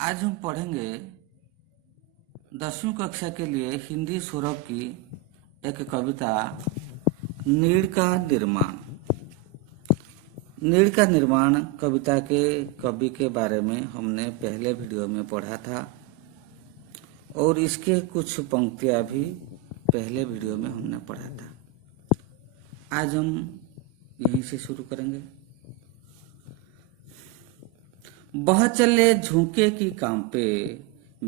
आज हम पढ़ेंगे 10वीं कक्षा के लिए हिंदी सौरभ की एक कविता नीड़ का निर्माण। नीड़ का निर्माण कविता के कवि के बारे में हमने पहले वीडियो में पढ़ा था और इसके कुछ पंक्तियां भी पहले वीडियो में हमने पढ़ा था। आज हम यहीं से शुरू करेंगे। बह चले झोंके की कांपे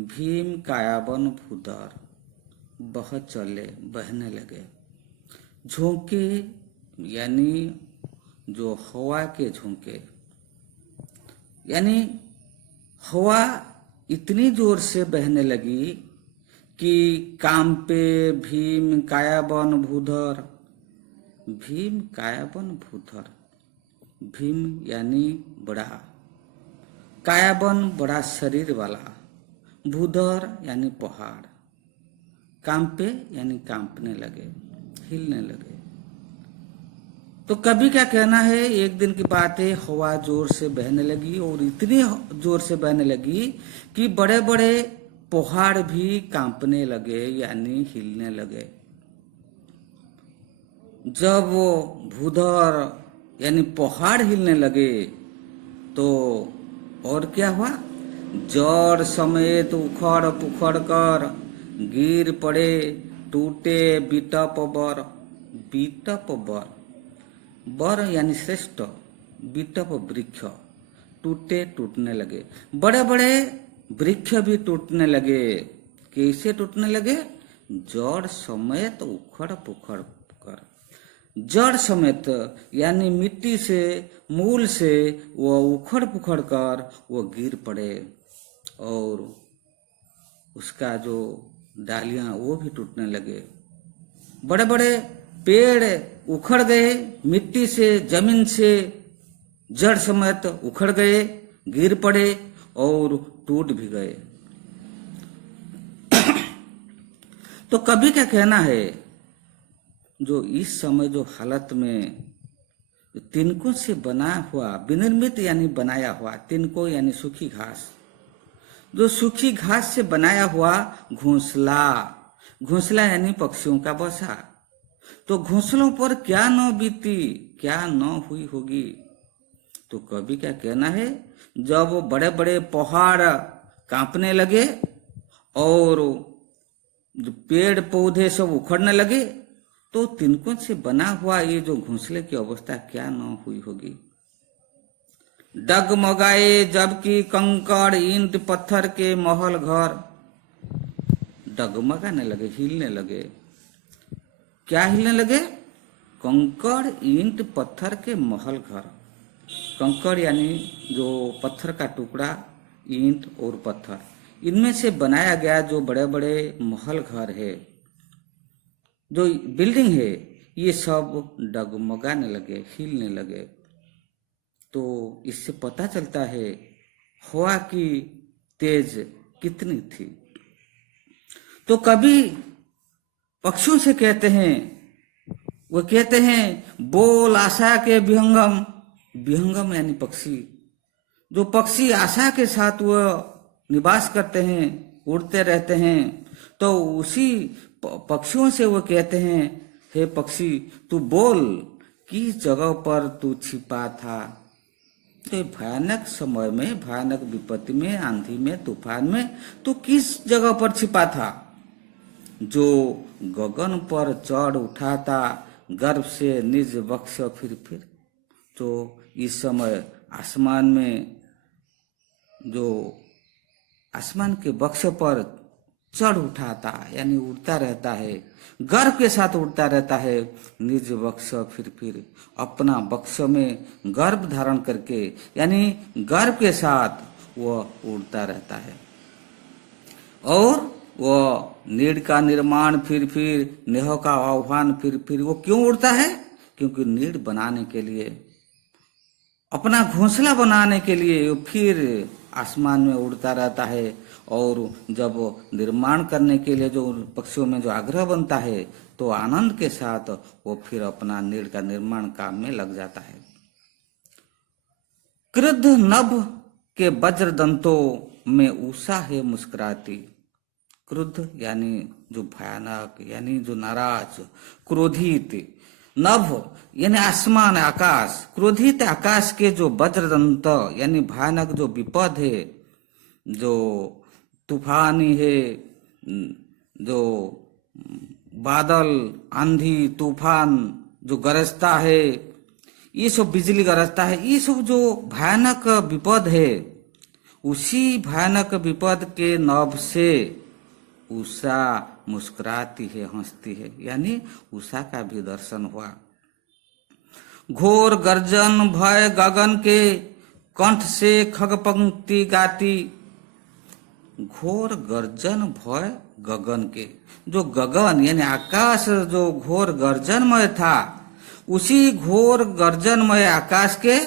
भीम कायाबन भूधर। बह चले बहने लगे। झोंके यानी जो हवा के झोंके, यानी हवा इतनी जोर से बहने लगी कि कांपे भीम कायाबन भूधर। भीम कायाबन भूधर, भीम यानी बड़ा, कायाबन बड़ा शरीर वाला, भूधर यानी पहाड़, कांपे यानी कांपने लगे, हिलने लगे। तो कवि क्या कहना है, एक दिन की बात है, हवा जोर से बहने लगी और इतनी जोर से बहने लगी कि बड़े बड़े पहाड़ भी कांपने लगे यानी हिलने लगे। जब वो भूधर यानी पहाड़ हिलने लगे तो और क्या हुआ, जड़ समेत उखड़ पुखड़ कर गिर पड़े, टूटे बिटप बर। बिटप बर, बर यानी श्रेष्ठ, बिटप वृक्ष, टूटे टूटने लगे। बड़े बड़े वृक्ष भी टूटने लगे। कैसे टूटने लगे, जड़ समेत उखड़ पुखड़ कर। जड़ समेत यानी मिट्टी से, मूल से वो उखड़ पुखड़ कर वो गिर पड़े और उसका जो डालियां वो भी टूटने लगे। बड़े बड़े पेड़ उखड़ गए, मिट्टी से, जमीन से जड़ समेत उखड़ गए, गिर पड़े और टूट भी गए। तो कवि का कहना है, जो इस समय जो हालत में तिनकों से बना हुआ, विनिर्मित यानी बनाया हुआ, तिनको यानी सूखी घास, जो सूखी घास से बनाया हुआ घोंसला, घोंसला यानी पक्षियों का बसा, तो घोंसलों पर क्या न बीती, क्या न हुई होगी। तो कवि क्या कहना है, जब वो बड़े बड़े पहाड़ कांपने लगे और जो पेड़ पौधे सब उखड़ने लगे, तो तिनकों से बना हुआ ये जो घोंसले की अवस्था क्या न हुई होगी। डगमगाए जबकि कंकड़ ईंट पत्थर के महल घर। डगमगाने लगे, हिलने लगे। क्या हिलने लगे, कंकड़ ईंट पत्थर के महल घर। कंकड़ यानी जो पत्थर का टुकड़ा, ईंट और पत्थर, इनमें से बनाया गया जो बड़े बड़े महल घर है, जो बिल्डिंग है, ये सब डगमगाने लगे, हिलने लगे। तो इससे पता चलता है हवा की तेज कितनी थी। तो कभी पक्षियों से कहते हैं, वो कहते हैं बोल आशा के विहंगम। विहंगम यानी पक्षी, जो पक्षी आशा के साथ वो निवास करते हैं, उड़ते रहते हैं, तो उसी पक्षियों से वो कहते हैं, हे पक्षी तू बोल, किस जगह पर तू छिपा था। तो भयानक समय में, भयानक विपत्ति में, आंधी में, तूफान में तू किस जगह पर छिपा था। जो गगन पर चढ़ उठा था गर्भ से निज वक्ष फिर। तो इस समय आसमान में, जो आसमान के वक्ष पर चढ़ उठाता यानी उड़ता रहता है, गर्व के साथ उड़ता रहता है, निज वक्ष फिर अपना वक्ष में गर्भ धारण करके यानी गर्व के साथ वो उड़ता रहता है। और वो नीड़ का निर्माण फिर, नेह का आह्वान फिर। वो क्यों उड़ता है, क्योंकि नीड़ बनाने के लिए, अपना घोंसला बनाने के लिए वो फिर आसमान में उड़ता रहता है। और जब निर्माण करने के लिए जो पक्षियों में जो आग्रह बनता है, तो आनंद के साथ वो फिर अपना नीड़ का निर्माण काम में लग जाता है। क्रुद्ध नभ के वज्र दंतों में उषा है मुस्कुराती। क्रुद्ध यानी जो भयानक, यानी जो नाराज, क्रोधित, नभ यानी आसमान आकाश, क्रोधित आकाश के जो वज्रदंत यानी भयानक जो विपद है, जो तूफानी है, जो बादल, आंधी, तूफान जो गरजता है, ये सब बिजली गरजता है, ये सब जो भयानक विपद है, उसी भयानक विपद के नभ से उषा मुस्कुराती है, हंसती है, यानी उषा का भी दर्शन हुआ। घोर गर्जन भय गगन के कंठ से खग पंक्ति गाती। घोर गर्जन भय गगन के, जो गगन यानी आकाश जो घोर गर्जनमय था, उसी घोर गर्जनमय आकाश के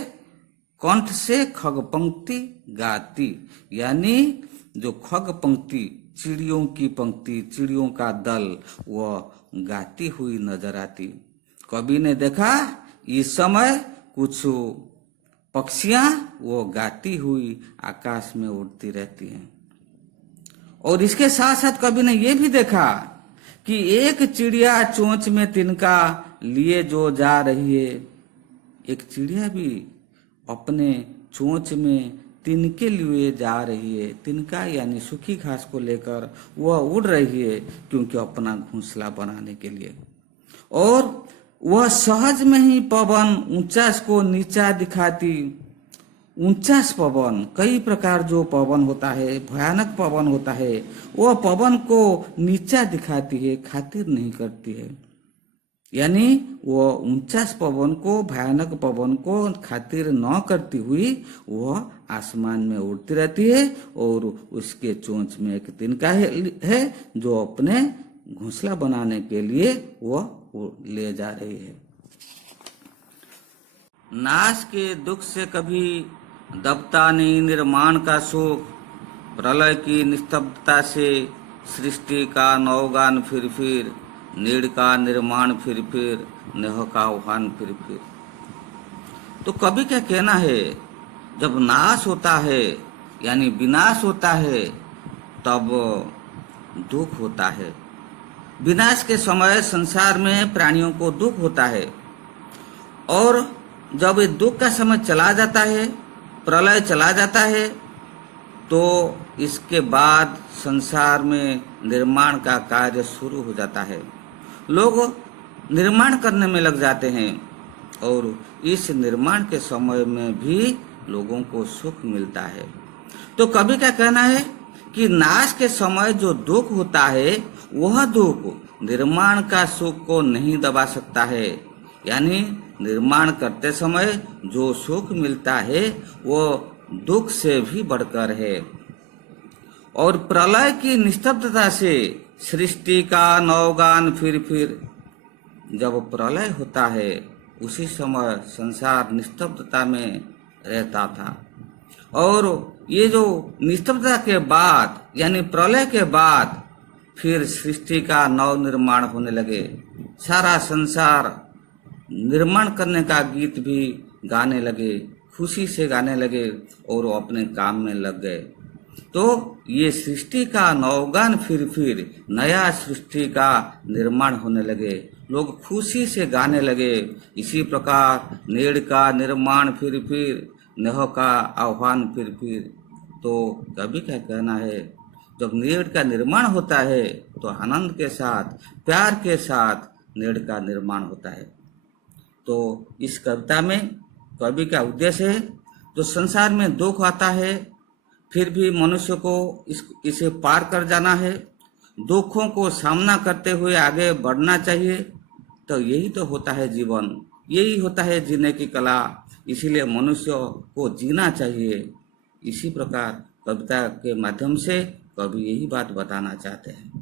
कंठ से खग पंक्ति गाती, यानी जो खग पंक्ति, चिड़ियों की पंक्ति, चिड़ियों का दल, वह गाती हुई नजर आती। कवि ने देखा इस समय कुछ पक्षियां वो गाती हुई आकाश में उड़ती रहती हैं। और इसके साथ साथ कवि ने यह भी देखा कि एक चिड़िया चोंच में तिनका लिए जो जा रही है, एक चिड़िया भी अपने चोंच में तिनके लिए जा रही है। तिनका यानी सूखी घास को लेकर वह उड़ रही है, क्योंकि अपना घोंसला बनाने के लिए। और वह सहज में ही पवन ऊंचास को नीचा दिखाती। ऊंचास पवन, कई प्रकार जो पवन होता है, भयानक पवन होता है, वह पवन को नीचा दिखाती है, खातिर नहीं करती है। यानी वो ऊंचास पवन को, भयानक पवन को खातिर न करती हुई वह आसमान में उड़ती रहती है, और उसके चोंच में एक तिनका है जो अपने घोंसला बनाने के लिए वह ले जा रही है। नाश के दुख से कभी दबता नहीं निर्माण का शोक, प्रलय की निस्तब्धता से सृष्टि का नवगान फिर नीड़ का निर्माण फिर नेह का आह्वान फिर। तो कवि क्या कहना है, जब नाश होता है यानी विनाश होता है, तब दुख होता है। विनाश के समय संसार में प्राणियों को दुख होता है, और जब ये दुख का समय चला जाता है, प्रलय चला जाता है, तो इसके बाद संसार में निर्माण का कार्य शुरू हो जाता है। लोग निर्माण करने में लग जाते हैं, और इस निर्माण के समय में भी लोगों को सुख मिलता है। तो कवि का कहना है कि नाश के समय जो दुख होता है, वह दुख निर्माण का सुख को नहीं दबा सकता है। यानी निर्माण करते समय जो सुख मिलता है, वो दुख से भी बढ़कर है। और प्रलय की निस्तब्धता से सृष्टि का नवगान फिर जब प्रलय होता है, उसी समय संसार निस्तब्धता में रहता था। और ये जो निस्तब्धता के बाद यानी प्रलय के बाद फिर सृष्टि का नव निर्माण होने लगे। सारा संसार निर्माण करने का गीत भी गाने लगे, खुशी से गाने लगे, और वो अपने काम में लग गए। तो ये सृष्टि का नवगान फिर नया सृष्टि का निर्माण होने लगे, लोग खुशी से गाने लगे। इसी प्रकार नीड़ का निर्माण फिर नेह का आह्वान फिर। तो कवि का कहना है, जब नीड़ का निर्माण होता है तो आनंद के साथ, प्यार के साथ नीड़ का निर्माण होता है। तो इस कविता में कवि का उद्देश्य है, जो संसार में दुख आता है, फिर भी मनुष्य को इसे पार कर जाना है, दुखों को सामना करते हुए आगे बढ़ना चाहिए। तो यही तो होता है जीवन, यही होता है जीने की कला। इसीलिए मनुष्य को जीना चाहिए। इसी प्रकार कविता के माध्यम से कवि यही बात बताना चाहते हैं।